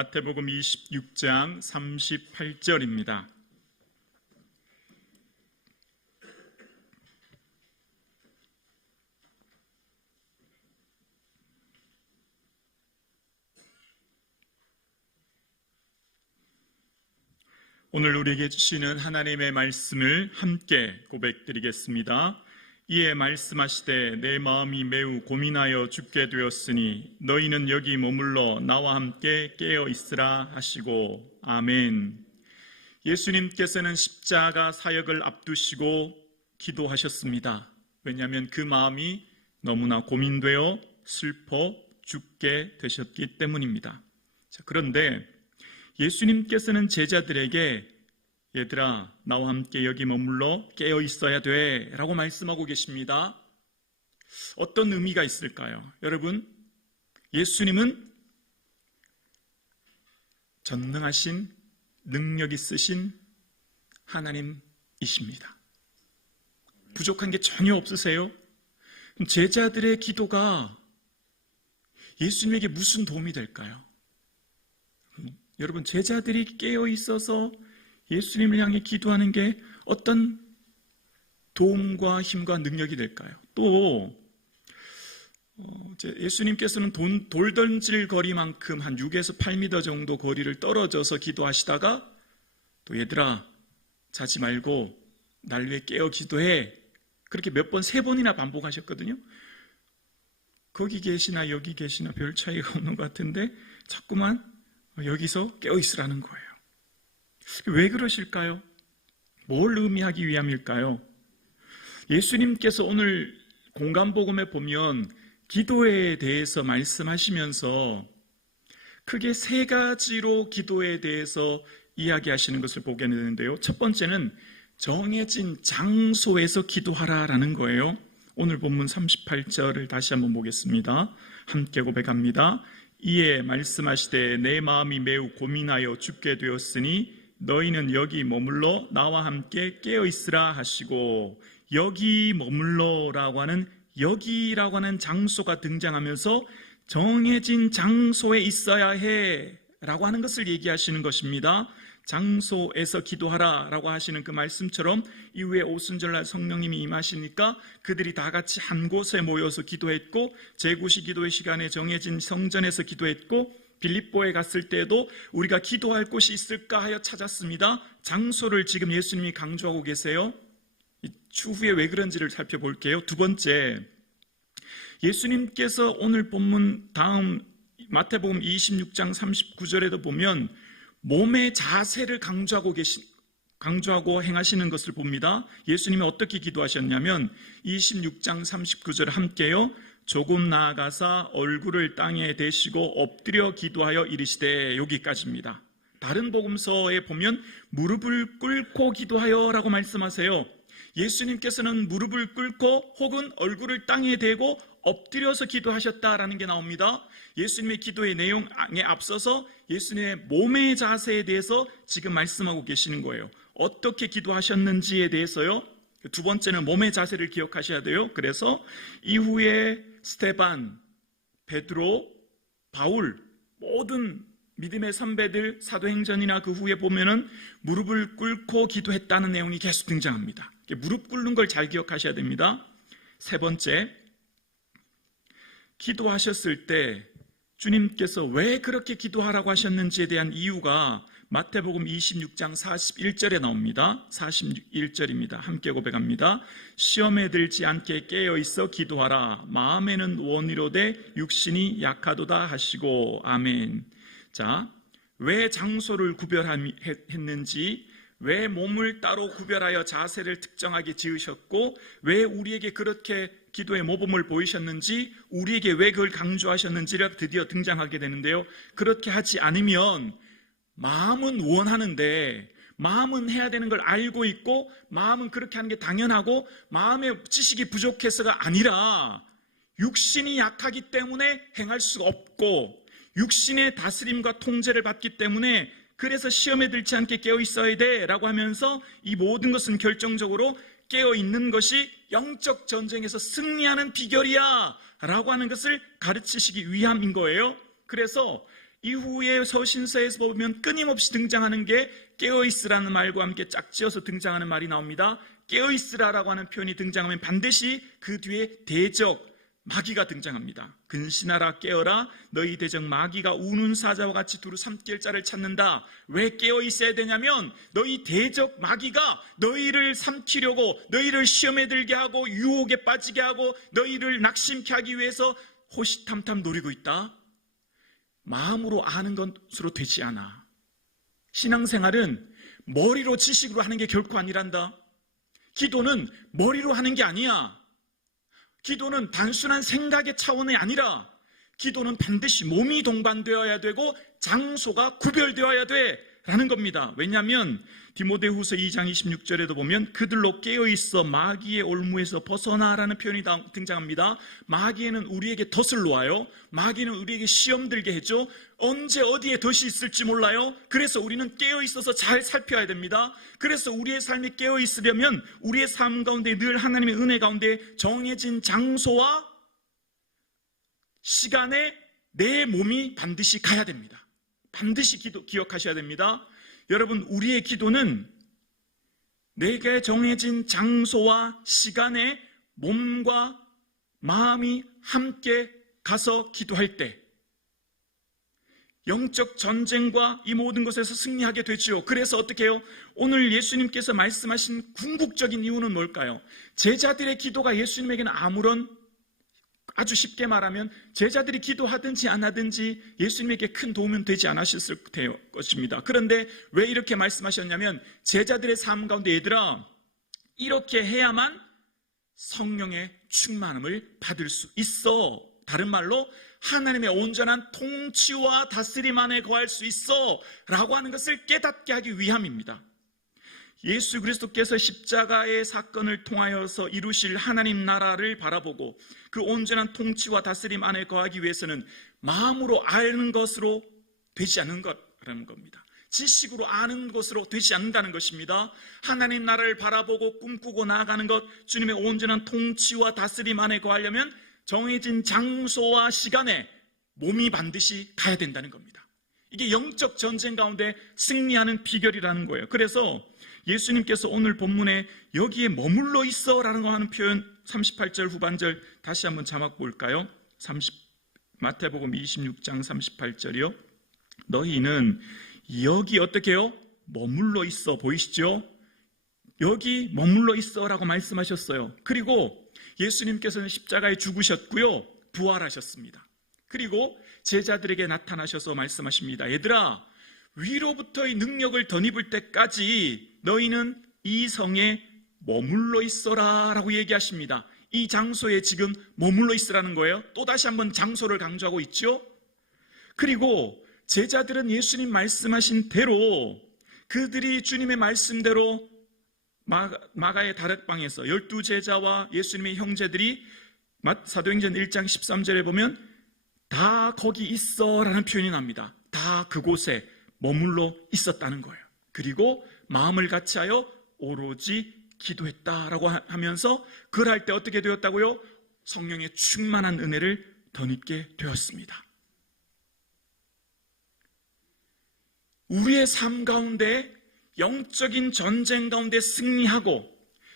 마태복음 26장 38절입니다. 오늘 우리에게 주시는 하나님의 말씀을 함께 고백드리겠습니다. 이에 말씀하시되 내 마음이 매우 고민하여 죽게 되었으니 너희는 여기 머물러 나와 함께 깨어 있으라 하시고 아멘. 예수님께서는 십자가 사역을 앞두시고 기도하셨습니다. 왜냐하면 그 마음이 너무나 고민되어 슬퍼 죽게 되셨기 때문입니다. 그런데 예수님께서는 제자들에게 얘들아 나와 함께 여기 머물러 깨어 있어야 돼 라고 말씀하고 계십니다. 어떤 의미가 있을까요? 여러분, 예수님은 전능하신 능력 있으신 하나님이십니다. 부족한 게 전혀 없으세요? 제자들의 기도가 예수님에게 무슨 도움이 될까요? 여러분, 제자들이 깨어 있어서 예수님을 향해 기도하는 게 어떤 도움과 힘과 능력이 될까요? 또 예수님께서는 돌 던질 거리만큼 한 6에서 8m 정도 거리를 떨어져서 기도하시다가 또 얘들아 자지 말고 날 위해 깨어 기도해, 그렇게 몇 번, 3번이나 반복하셨거든요. 거기 계시나 여기 계시나 별 차이가 없는 것 같은데 자꾸만 여기서 깨어 있으라는 거예요. 왜 그러실까요? 뭘 의미하기 위함일까요? 예수님께서 오늘 공간복음에 보면 기도에 대해서 말씀하시면서 크게 3가지로 기도에 대해서 이야기하시는 것을 보게 되는데요. 첫 번째는 정해진 장소에서 기도하라라는 거예요. 오늘 본문 38절을 다시 한번 보겠습니다. 함께 고백합니다. 이에 말씀하시되 내 마음이 매우 고민하여 죽게 되었으니 너희는 여기 머물러 나와 함께 깨어 있으라 하시고, 여기 머물러라고 하는 여기라고 하는 장소가 등장하면서 정해진 장소에 있어야 해 라고 하는 것을 얘기하시는 것입니다. 장소에서 기도하라 라고 하시는 그 말씀처럼 이후에 오순절날 성령님이 임하시니까 그들이 다 같이 한 곳에 모여서 기도했고, 제9시 기도의 시간에 정해진 성전에서 기도했고, 빌립보에 갔을 때도 우리가 기도할 곳이 있을까 하여 찾았습니다. 장소를 지금 예수님이 강조하고 계세요. 추후에 왜 그런지를 살펴볼게요. 두 번째, 예수님께서 오늘 본문 다음 마태복음 26장 39절에도 보면 몸의 자세를 강조하고 행하시는 것을 봅니다. 예수님이 어떻게 기도하셨냐면 26장 39절 함께요. 조금 나아가사 얼굴을 땅에 대시고 엎드려 기도하여 이르시되, 여기까지입니다. 다른 복음서에 보면 무릎을 꿇고 기도하여 라고 말씀하세요. 예수님께서는 무릎을 꿇고 혹은 얼굴을 땅에 대고 엎드려서 기도하셨다라는 게 나옵니다. 예수님의 기도의 내용에 앞서서 예수님의 몸의 자세에 대해서 지금 말씀하고 계시는 거예요. 어떻게 기도하셨는지에 대해서요. 두 번째는 몸의 자세를 기억하셔야 돼요. 그래서 이후에 스데반, 베드로, 바울, 모든 믿음의 선배들 사도행전이나 그 후에 보면은 무릎을 꿇고 기도했다는 내용이 계속 등장합니다. 무릎 꿇는 걸 잘 기억하셔야 됩니다. 세 번째, 기도하셨을 때 주님께서 왜 그렇게 기도하라고 하셨는지에 대한 이유가 마태복음 26장 41절에 나옵니다. 41절입니다. 함께 고백합니다. 시험에 들지 않게 깨어있어 기도하라. 마음에는 원이로되 육신이 약하도다 하시고 아멘. 자, 왜 장소를 구별했는지, 왜 몸을 따로 구별하여 자세를 특정하게 지으셨고, 왜 우리에게 그렇게 기도의 모범을 보이셨는지, 우리에게 왜 그걸 강조하셨는지가 드디어 등장하게 되는데요. 그렇게 하지 않으면 마음은 원하는데, 마음은 해야 되는 걸 알고 있고, 마음은 그렇게 하는 게 당연하고, 마음의 지식이 부족해서가 아니라 육신이 약하기 때문에 행할 수가 없고, 육신의 다스림과 통제를 받기 때문에 그래서 시험에 들지 않게 깨어 있어야 돼 라고 하면서 이 모든 것은 결정적으로 깨어 있는 것이 영적 전쟁에서 승리하는 비결이야 라고 하는 것을 가르치시기 위함인 거예요. 그래서 이후에 서신서에서 보면 끊임없이 등장하는 게 깨어있으라는 말과 함께 짝지어서 등장하는 말이 나옵니다. 깨어있으라라고 하는 표현이 등장하면 반드시 그 뒤에 대적, 마귀가 등장합니다. 근신하라 깨어라 너희 대적 마귀가 우는 사자와 같이 두루 삼킬 자를 찾는다. 왜 깨어 있어야 되냐면 너희 대적 마귀가 너희를 삼키려고, 너희를 시험에 들게 하고 유혹에 빠지게 하고 너희를 낙심케 하기 위해서 호시탐탐 노리고 있다. 마음으로 아는 것으로 되지 않아. 신앙생활은 머리로 지식으로 하는 게 결코 아니란다. 기도는 머리로 하는 게 아니야. 기도는 단순한 생각의 차원이 아니라 기도는 반드시 몸이 동반되어야 되고 장소가 구별되어야 돼라는 겁니다. 왜냐하면 디모데후서 2장 26절에도 보면 그들로 깨어있어 마귀의 올무에서 벗어나라는 표현이 등장합니다. 마귀에는 우리에게 덫을 놓아요. 마귀는 우리에게 시험 들게 해줘. 언제 어디에 덫이 있을지 몰라요. 그래서 우리는 깨어있어서 잘 살펴야 됩니다. 그래서 우리의 삶이 깨어있으려면 우리의 삶 가운데 늘 하나님의 은혜 가운데 정해진 장소와 시간에 내 몸이 반드시 가야 됩니다. 반드시 기억하셔야 됩니다. 여러분, 우리의 기도는 내게 정해진 장소와 시간에 몸과 마음이 함께 가서 기도할 때 영적 전쟁과 이 모든 것에서 승리하게 되지요. 그래서 어떻게 해요? 오늘 예수님께서 말씀하신 궁극적인 이유는 뭘까요? 제자들의 기도가 예수님에게는 아주 쉽게 말하면 제자들이 기도하든지 안 하든지 예수님에게 큰 도움은 되지 않으셨을 것입니다. 그런데 왜 이렇게 말씀하셨냐면 제자들의 삶 가운데 얘들아 이렇게 해야만 성령의 충만함을 받을 수 있어. 다른 말로 하나님의 온전한 통치와 다스림 안에 거할 수 있어 라고 하는 것을 깨닫게 하기 위함입니다. 예수 그리스도께서 십자가의 사건을 통하여서 이루실 하나님 나라를 바라보고 그 온전한 통치와 다스림 안에 거하기 위해서는 마음으로 아는 것으로 되지 않는 거라는 겁니다. 지식으로 아는 것으로 되지 않는다는 것입니다. 하나님 나라를 바라보고 꿈꾸고 나아가는 것, 주님의 온전한 통치와 다스림 안에 거하려면 정해진 장소와 시간에 몸이 반드시 가야 된다는 겁니다. 이게 영적 전쟁 가운데 승리하는 비결이라는 거예요. 그래서 예수님께서 오늘 본문에 여기에 머물러 있어 라는 거 하는 표현 38절 후반절 다시 한번 자막 볼까요? 마태복음 26장 38절이요. 너희는 여기 어떻게 해요? 머물러 있어. 보이시죠? 여기 머물러 있어 라고 말씀하셨어요. 그리고 예수님께서는 십자가에 죽으셨고요. 부활하셨습니다. 그리고 제자들에게 나타나셔서 말씀하십니다. 얘들아, 위로부터의 능력을 덧입을 때까지 너희는 이 성에 머물러 있어라 라고 얘기하십니다. 이 장소에 지금 머물러 있으라는 거예요. 또다시 한번 장소를 강조하고 있죠. 그리고 제자들은 예수님 말씀하신 대로 그들이 주님의 말씀대로 마가의 다락방에서 12제자와 예수님의 형제들이 사도행전 1장 13절에 보면 다 거기 있어 라는 표현이 납니다. 다 그곳에 머물러 있었다는 거예요. 그리고 마음을 같이하여 오로지 기도했다라고 하면서 그걸 할 때 어떻게 되었다고요? 성령의 충만한 은혜를 덧입게 되었습니다. 우리의 삶 가운데 영적인 전쟁 가운데 승리하고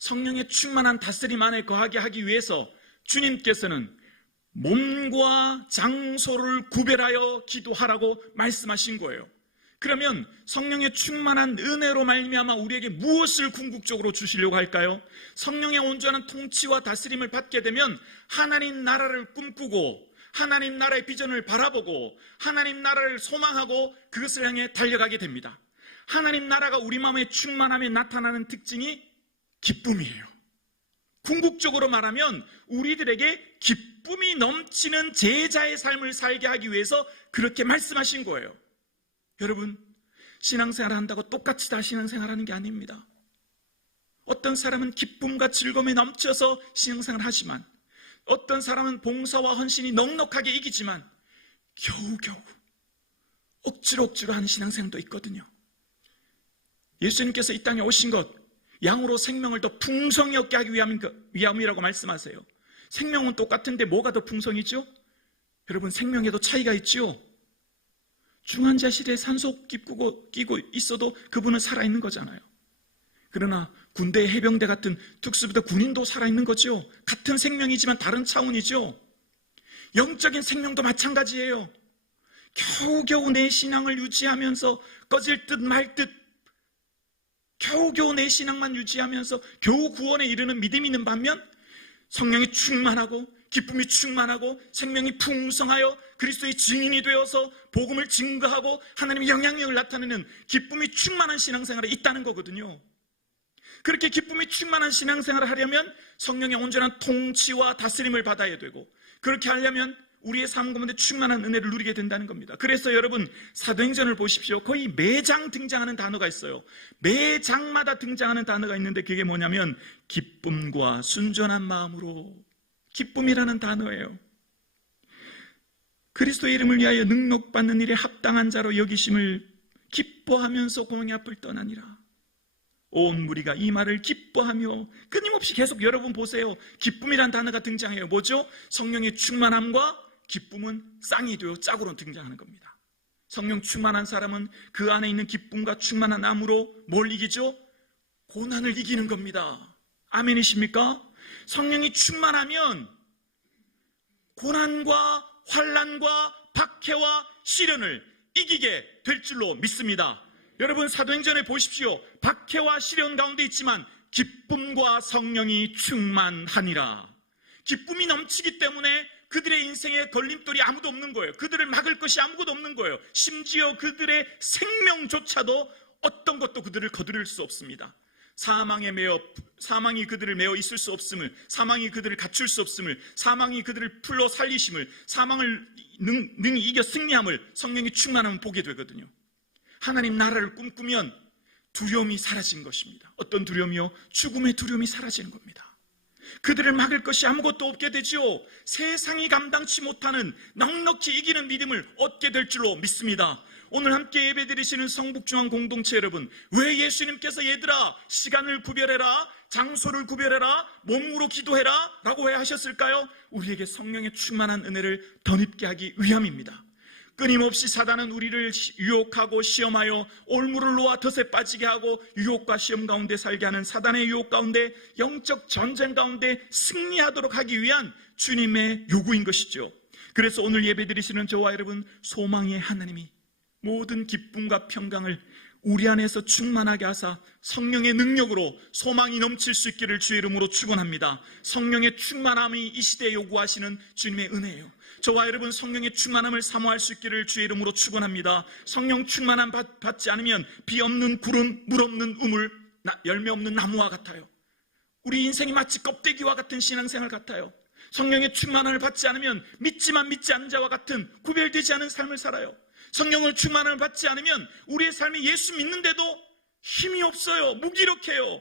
성령의 충만한 다스림 안에 거하게 하기 위해서 주님께서는 몸과 장소를 구별하여 기도하라고 말씀하신 거예요. 그러면 성령의 충만한 은혜로 말미암아 우리에게 무엇을 궁극적으로 주시려고 할까요? 성령의 온전한 통치와 다스림을 받게 되면 하나님 나라를 꿈꾸고 하나님 나라의 비전을 바라보고 하나님 나라를 소망하고 그것을 향해 달려가게 됩니다. 하나님 나라가 우리 마음에 충만함에 나타나는 특징이 기쁨이에요. 궁극적으로 말하면 우리들에게 기쁨이 넘치는 제자의 삶을 살게 하기 위해서 그렇게 말씀하신 거예요. 여러분, 신앙생활 한다고 똑같이 다 신앙생활하는 게 아닙니다. 어떤 사람은 기쁨과 즐거움에 넘쳐서 신앙생활을 하지만 어떤 사람은 봉사와 헌신이 넉넉하게 이기지만 겨우겨우 억지로 하는 신앙생활도 있거든요. 예수님께서 이 땅에 오신 것 양으로 생명을 더 풍성히 얻게 하기 위함이라고 말씀하세요. 생명은 똑같은데 뭐가 더 풍성이죠? 여러분, 생명에도 차이가 있죠. 중환자실에 산소 끼고 있어도 그분은 살아있는 거잖아요. 그러나 군대 해병대 같은 특수부대 군인도 살아있는 거죠. 같은 생명이지만 다른 차원이죠. 영적인 생명도 마찬가지예요. 겨우겨우 내 신앙을 유지하면서 꺼질 듯 말 듯 겨우겨우 내 신앙만 유지하면서 겨우 구원에 이르는 믿음이 있는 반면 성령이 충만하고 기쁨이 충만하고 생명이 풍성하여 그리스도의 증인이 되어서 복음을 증거하고 하나님의 영향력을 나타내는 기쁨이 충만한 신앙생활에 있다는 거거든요. 그렇게 기쁨이 충만한 신앙생활을 하려면 성령의 온전한 통치와 다스림을 받아야 되고, 그렇게 하려면 우리의 삶 가운데 충만한 은혜를 누리게 된다는 겁니다. 그래서 여러분, 사도행전을 보십시오. 거의 매장 등장하는 단어가 있어요. 매장마다 등장하는 단어가 있는데 그게 뭐냐면 기쁨과 순전한 마음으로, 기쁨이라는 단어예요. 그리스도의 이름을 위하여 능력받는 일에 합당한 자로 여기심을 기뻐하면서 공의 앞을 떠나니라. 온 무리가 이 말을 기뻐하며, 끊임없이 계속 여러분 보세요. 기쁨이란 단어가 등장해요. 뭐죠? 성령의 충만함과 기쁨은 쌍이 되어 짝으로 등장하는 겁니다. 성령 충만한 사람은 그 안에 있는 기쁨과 충만한 암으로 뭘 이기죠? 고난을 이기는 겁니다. 아멘이십니까? 성령이 충만하면 고난과 환난과 박해와 시련을 이기게 될 줄로 믿습니다. 여러분, 사도행전에 보십시오. 박해와 시련 가운데 있지만 기쁨과 성령이 충만하니라. 기쁨이 넘치기 때문에 그들의 인생에 걸림돌이 아무도 없는 거예요. 그들을 막을 것이 아무것도 없는 거예요. 심지어 그들의 생명조차도 어떤 것도 그들을 거두릴 수 없습니다. 사망이 그들을 메어 있을 수 없음을, 사망이 그들을 갖출 수 없음을, 사망이 그들을 풀러 살리심을, 사망을 능히 이겨 승리함을 성령이 충만하면 보게 되거든요. 하나님 나라를 꿈꾸면 두려움이 사라진 것입니다. 어떤 두려움이요? 죽음의 두려움이 사라지는 겁니다. 그들을 막을 것이 아무것도 없게 되죠. 세상이 감당치 못하는 넉넉히 이기는 믿음을 얻게 될 줄로 믿습니다. 오늘 함께 예배드리시는 성북중앙 공동체 여러분, 왜 예수님께서 얘들아 시간을 구별해라, 장소를 구별해라, 몸으로 기도해라 라고 왜 하셨을까요? 우리에게 성령의 충만한 은혜를 덧입게 하기 위함입니다. 끊임없이 사단은 우리를 유혹하고 시험하여 올무를 놓아 덫에 빠지게 하고 유혹과 시험 가운데 살게 하는 사단의 유혹 가운데, 영적 전쟁 가운데 승리하도록 하기 위한 주님의 요구인 것이죠. 그래서 오늘 예배드리시는 저와 여러분, 소망의 하나님이 모든 기쁨과 평강을 우리 안에서 충만하게 하사 성령의 능력으로 소망이 넘칠 수 있기를 주의 이름으로 축원합니다. 성령의 충만함이 이 시대에 요구하시는 주님의 은혜예요. 저와 여러분, 성령의 충만함을 사모할 수 있기를 주의 이름으로 축원합니다. 성령 충만함 받지 않으면 비 없는 구름, 물 없는 우물, 열매 없는 나무와 같아요. 우리 인생이 마치 껍데기와 같은 신앙생활 같아요. 성령의 충만함을 받지 않으면 믿지만 믿지 않는 자와 같은 구별되지 않은 삶을 살아요. 성령을 충만함을 받지 않으면 우리의 삶이 예수 믿는데도 힘이 없어요. 무기력해요.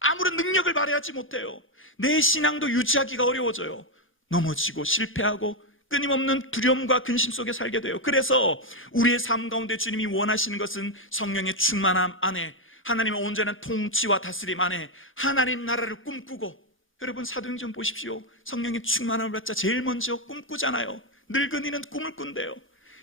아무런 능력을 발휘하지 못해요. 내 신앙도 유지하기가 어려워져요. 넘어지고 실패하고 끊임없는 두려움과 근심 속에 살게 돼요. 그래서 우리의 삶 가운데 주님이 원하시는 것은 성령의 충만함 안에, 하나님의 온전한 통치와 다스림 안에 하나님 나라를 꿈꾸고, 여러분 사도행전 보십시오. 성령의 충만함을 받자 제일 먼저 꿈꾸잖아요. 늙은이는 꿈을 꾼대요.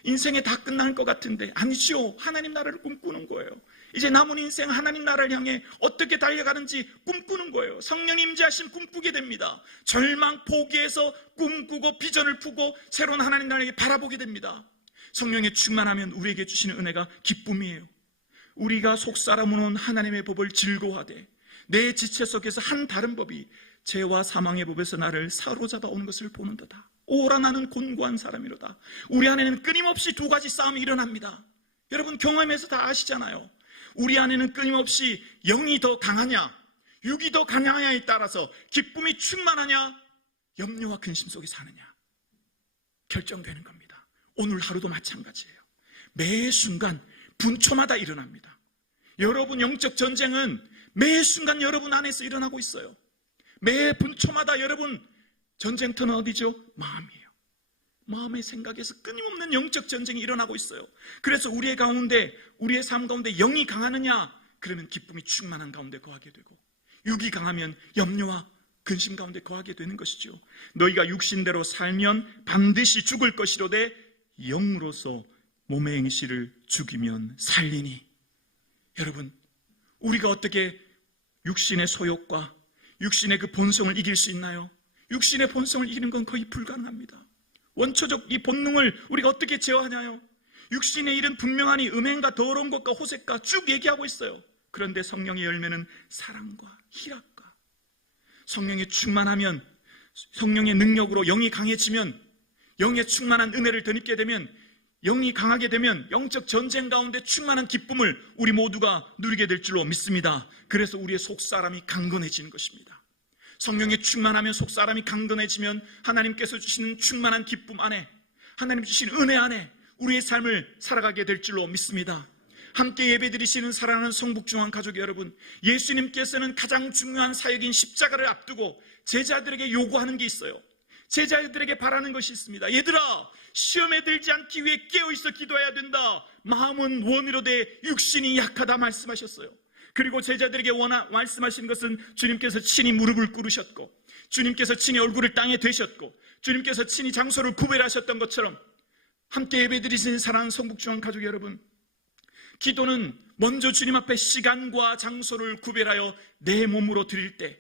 인생에 다 끝날 것 같은데 아니죠. 하나님 나라를 꿈꾸는 거예요. 이제 남은 인생 하나님 나라를 향해 어떻게 달려가는지 꿈꾸는 거예요. 성령 임재하심 꿈꾸게 됩니다. 절망 포기해서 꿈꾸고 비전을 푸고 새로운 하나님 나라를 바라보게 됩니다. 성령에 충만하면 우리에게 주시는 은혜가 기쁨이에요. 우리가 속사람으로 온 하나님의 법을 즐거워하되 내 지체 속에서 한 다른 법이 죄와 사망의 법에서 나를 사로잡아 오는 것을 보는도다. 오라 나는 곤고한 사람이로다. 우리 안에는 끊임없이 두 가지 싸움이 일어납니다. 여러분 경험에서 다 아시잖아요. 우리 안에는 끊임없이 영이 더 강하냐, 육이 더 강하냐에 따라서 기쁨이 충만하냐, 염려와 근심 속에 사느냐 결정되는 겁니다. 오늘 하루도 마찬가지예요. 매 순간 분초마다 일어납니다. 여러분 영적 전쟁은 매 순간 여러분 안에서 일어나고 있어요. 매 분초마다 여러분 전쟁터는 어디죠? 마음이에요. 마음의 생각에서 끊임없는 영적 전쟁이 일어나고 있어요. 그래서 우리의 가운데, 우리의 삶 가운데 영이 강하느냐? 그러면 기쁨이 충만한 가운데 거하게 되고, 육이 강하면 염려와 근심 가운데 거하게 되는 것이죠. 너희가 육신대로 살면 반드시 죽을 것이로되 영으로서 몸의 행실을 죽이면 살리니. 여러분, 우리가 어떻게 육신의 소욕과 육신의 그 본성을 이길 수 있나요? 육신의 본성을 이기는 건 거의 불가능합니다. 원초적 이 본능을 우리가 어떻게 제어하냐요? 육신의 일은 분명하니 음행과 더러운 것과 호색과 쭉 얘기하고 있어요. 그런데 성령의 열매는 사랑과 희락과, 성령에 충만하면, 성령의 능력으로 영이 강해지면, 영의 충만한 은혜를 덧입게 되면, 영이 강하게 되면 영적 전쟁 가운데 충만한 기쁨을 우리 모두가 누리게 될 줄로 믿습니다. 그래서 우리의 속사람이 강건해지는 것입니다. 성령에 충만하면, 속사람이 강건해지면 하나님께서 주시는 충만한 기쁨 안에, 하나님 주신 은혜 안에 우리의 삶을 살아가게 될 줄로 믿습니다. 함께 예배드리시는 사랑하는 성북중앙 가족 여러분, 예수님께서는 가장 중요한 사역인 십자가를 앞두고 제자들에게 요구하는 게 있어요. 제자들에게 바라는 것이 있습니다. 얘들아, 시험에 들지 않기 위해 깨어있어 기도해야 된다. 마음은 원이로되 육신이 약하다 말씀하셨어요. 그리고 제자들에게 말씀하신 것은 주님께서 친히 무릎을 꿇으셨고, 주님께서 친히 얼굴을 땅에 대셨고, 주님께서 친히 장소를 구별하셨던 것처럼, 함께 예배드리시는 사랑하는 성북중앙 가족 여러분, 기도는 먼저 주님 앞에 시간과 장소를 구별하여 내 몸으로 드릴 때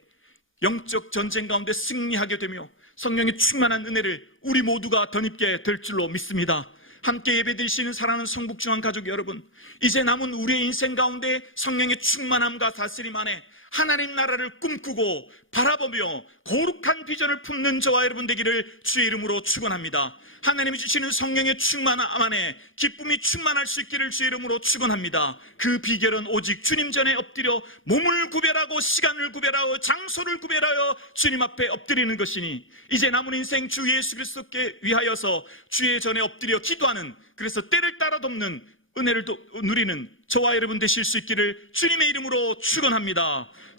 영적 전쟁 가운데 승리하게 되며 성령의 충만한 은혜를 우리 모두가 덧입게 될 줄로 믿습니다. 함께 예배드리시는 사랑하는 성북중앙 가족 여러분, 이제 남은 우리의 인생 가운데 성령의 충만함과 다스림 안에 하나님 나라를 꿈꾸고 바라보며 거룩한 비전을 품는 저와 여러분 되기를 주의 이름으로 축원합니다. 하나님이 주시는 성령의 충만함 안에 기쁨이 충만할 수 있기를 주의 이름으로 축원합니다. 그 비결은 오직 주님 전에 엎드려 몸을 구별하고 시간을 구별하고 장소를 구별하여 주님 앞에 엎드리는 것이니, 이제 남은 인생 주 예수 그리스도께 위하여서 주의 전에 엎드려 기도하는, 그래서 때를 따라 돕는 은혜를 누리는 저와 여러분 되실 수 있기를 주님의 이름으로 축원합니다.